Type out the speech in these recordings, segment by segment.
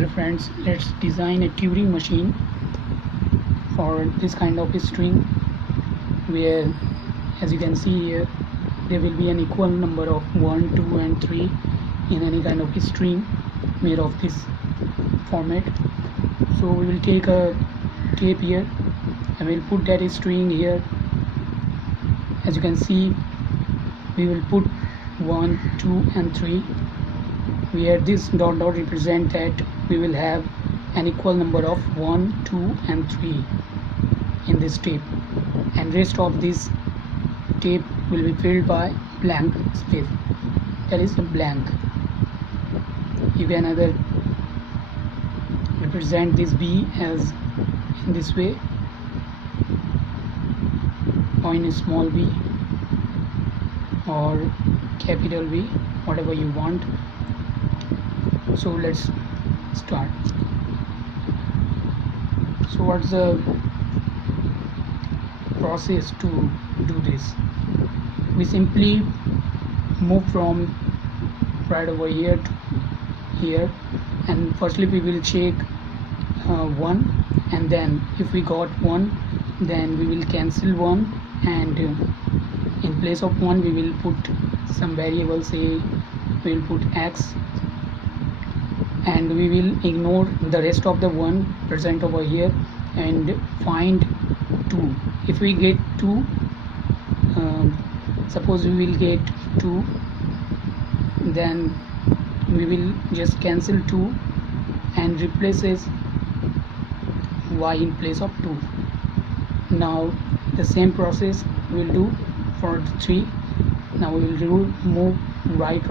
Hello friends, let's design a Turing machine for this kind of a string where, as you can see here, there will be an equal number of 1, 2 and 3 in any kind of a string made of this format. So we will take a tape here and we'll put that string here. As you can see, we will put 1, 2 and 3 where this dot dot represent that we will have an equal number of 1, 2 and 3 in this tape, and rest of this tape will be filled by blank space, that is a blank. You can either represent this B as in this way or in a small b or capital B, whatever you want. So let's start. So what's the process to do this? We simply move from right over here to here, and firstly we will check 1, and then if we got 1, then we will cancel 1, and in place of 1 we will put some variable, say we will put x, and we will ignore the rest of the 1 present over here and find 2. If we get 2, suppose we will get 2, then we will just cancel 2 and replaces y in place of 2. Now the same process we will do for 3. Now we will move right,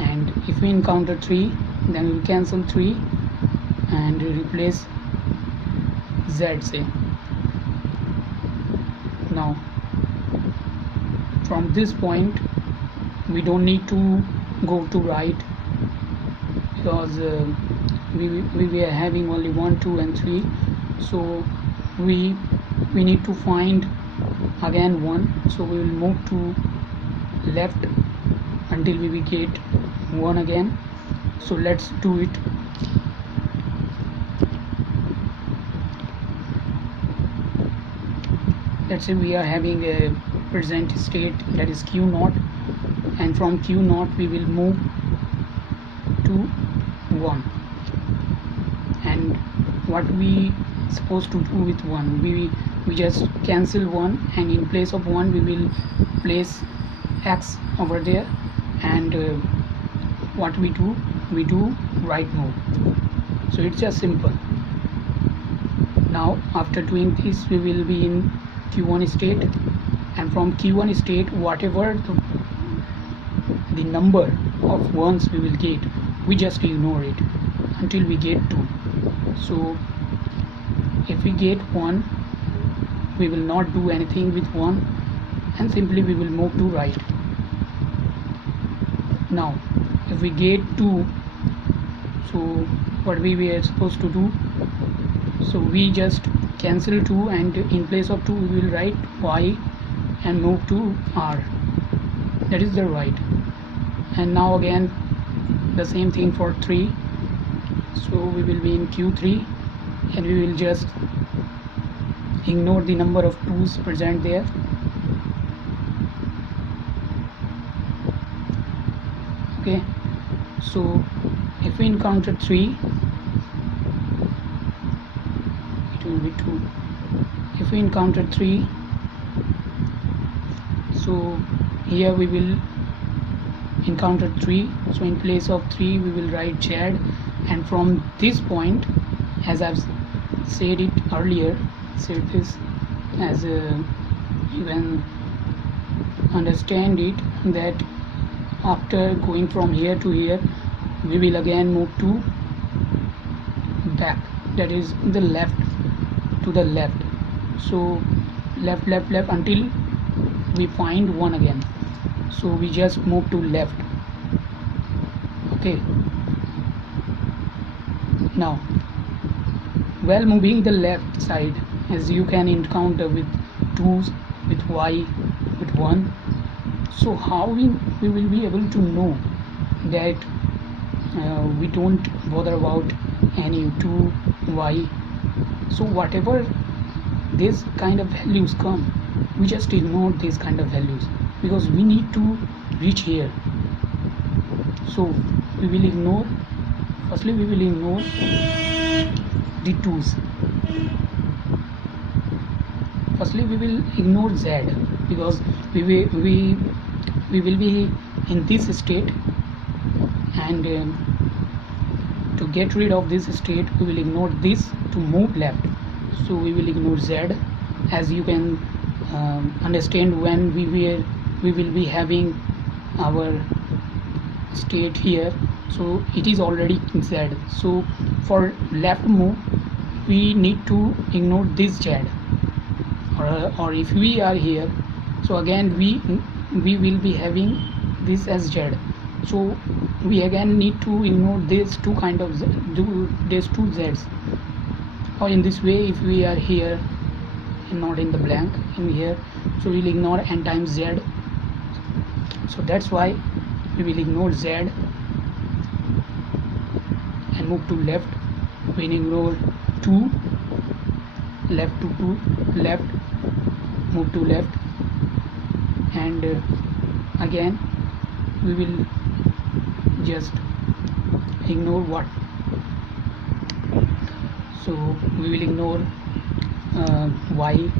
and if we encounter 3, then we will cancel 3 and replace z, say. Now from this point we don't need to go to right, because we were having only 1, 2 and 3, so we need to find again 1, so we will move to left until we will get 1 again. So let's do it. Let's say we are having a present state, that is q0, and from q0 we will move to 1. And what we supposed to do with 1, we just cancel 1, and in place of 1 we will place x over there, and what we do right move. So it's just simple. Now after doing this, we will be in q1 state, and from q1 state, whatever the number of ones we will get, we just ignore it until we get 2. So if we get 1, we will not do anything with 1, and simply we will move to right. Now if we get 2, so what we were supposed to do, so we just cancel 2, and in place of 2 we will write y and move to r, that is the right. And now again the same thing for 3, so we will be in q3, and we will just ignore the number of 2's present there. Okay, so if we encounter 3, it will be 2. If we encounter 3, so here we will encounter 3, so in place of 3 we will write z, and from this point, as I've said it earlier, said this as you can understand it, that after going from here to here, we will again move to back, that is the left, to the left. So left until we find 1 again, so we just move to left. Okay, now while moving the left side, as you can encounter with 2's, with y, with 1, so how we will be able to know that we don't bother about any 2y. So whatever this kind of values come, we just ignore these kind of values because we need to reach here. So we will ignore, firstly we will ignore the 2's. Firstly we will ignore z because we will be in this state, and to get rid of this state we will ignore this to move left. So we will ignore z. As you can understand, when we will be having our state here, so it is already z. So for left move we need to ignore this z, or if we are here, so again we will be having this as z. So we again need to ignore these two kind of these two z's. Or in this way, if we are here and not in the blank in here, so we'll ignore n times z. So that's why we will ignore z and move to left. We will ignore 2, left to 2, left, move to left, and again we will just ignore what. So we will ignore y,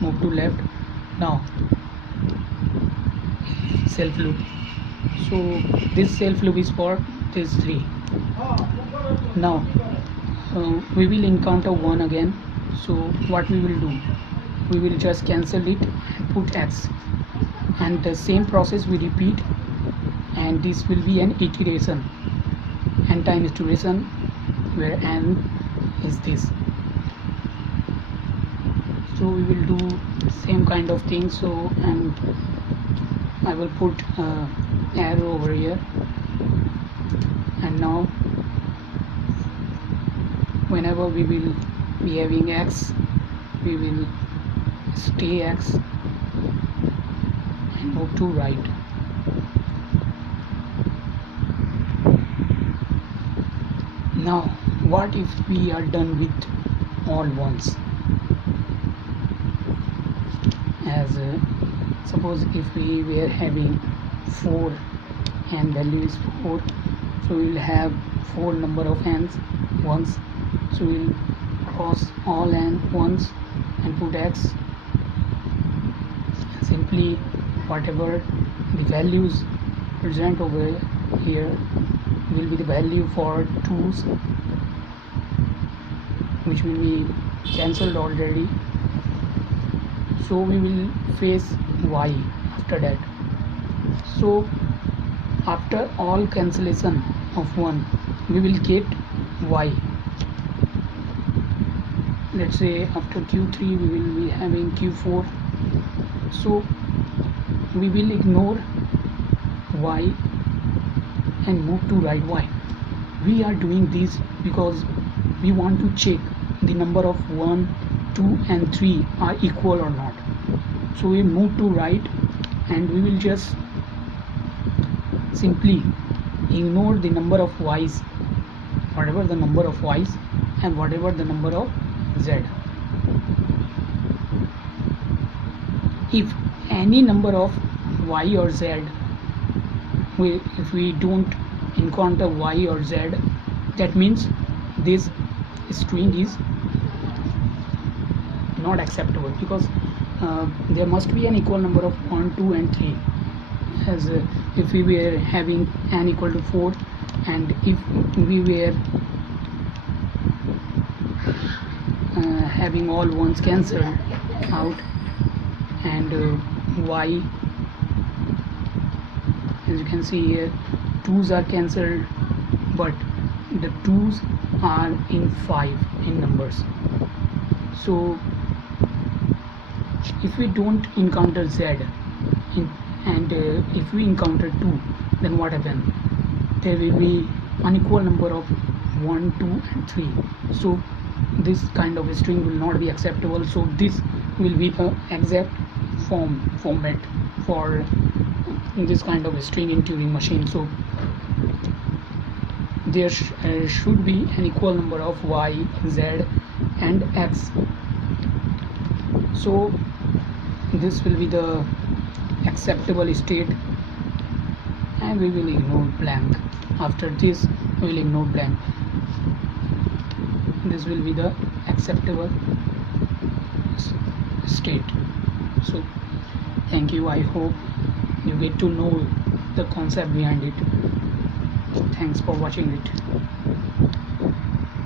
move to left. Now self loop. So this self loop is for this 3. Now we will encounter 1 again. So what we will do, we will just cancel it and put x, and the same process we repeat, and this will be an iteration, n time iteration, where n is this. So we will do same kind of thing. So, and I will put arrow over here, and now whenever we will be having x, we will stay x and move to right. Now what if we are done with all ones? As suppose if we were having 4 and value is 4, so we will have 4 number of n's ones. So we will cross all n ones and put x, and simply whatever the values present over here will be the value for 2's, which will be cancelled already. So we will face y after that. So after all cancellation of 1, we will get y. Let's say after q3 we will be having q4. So we will ignore y and move to right. Why we are doing this? Because we want to check the number of 1, 2 and 3 are equal or not. So we move to right, and we will just simply ignore the number of y's, whatever the number of y's and whatever the number of z. If any number of y or z, if we don't encounter y or z, that means this string is not acceptable, because there must be an equal number of 1, 2 and 3. As if we were having n equal to 4, and if we were having all ones cancelled out, and y, as you can see here, 2's are cancelled, but the 2's are in 5 in numbers. So if we don't encounter z and if we encounter 2, then what happens? There will be unequal number of 1, 2 and 3. So this kind of string will not be acceptable. So this will be the exact format for this kind of string in Turing machine. So there should be an equal number of y, z and x. So this will be the acceptable state, and we will ignore blank. After this we will ignore blank. This will be the acceptable state. So thank you. I hope you get to know the concept behind it. Thanks for watching it.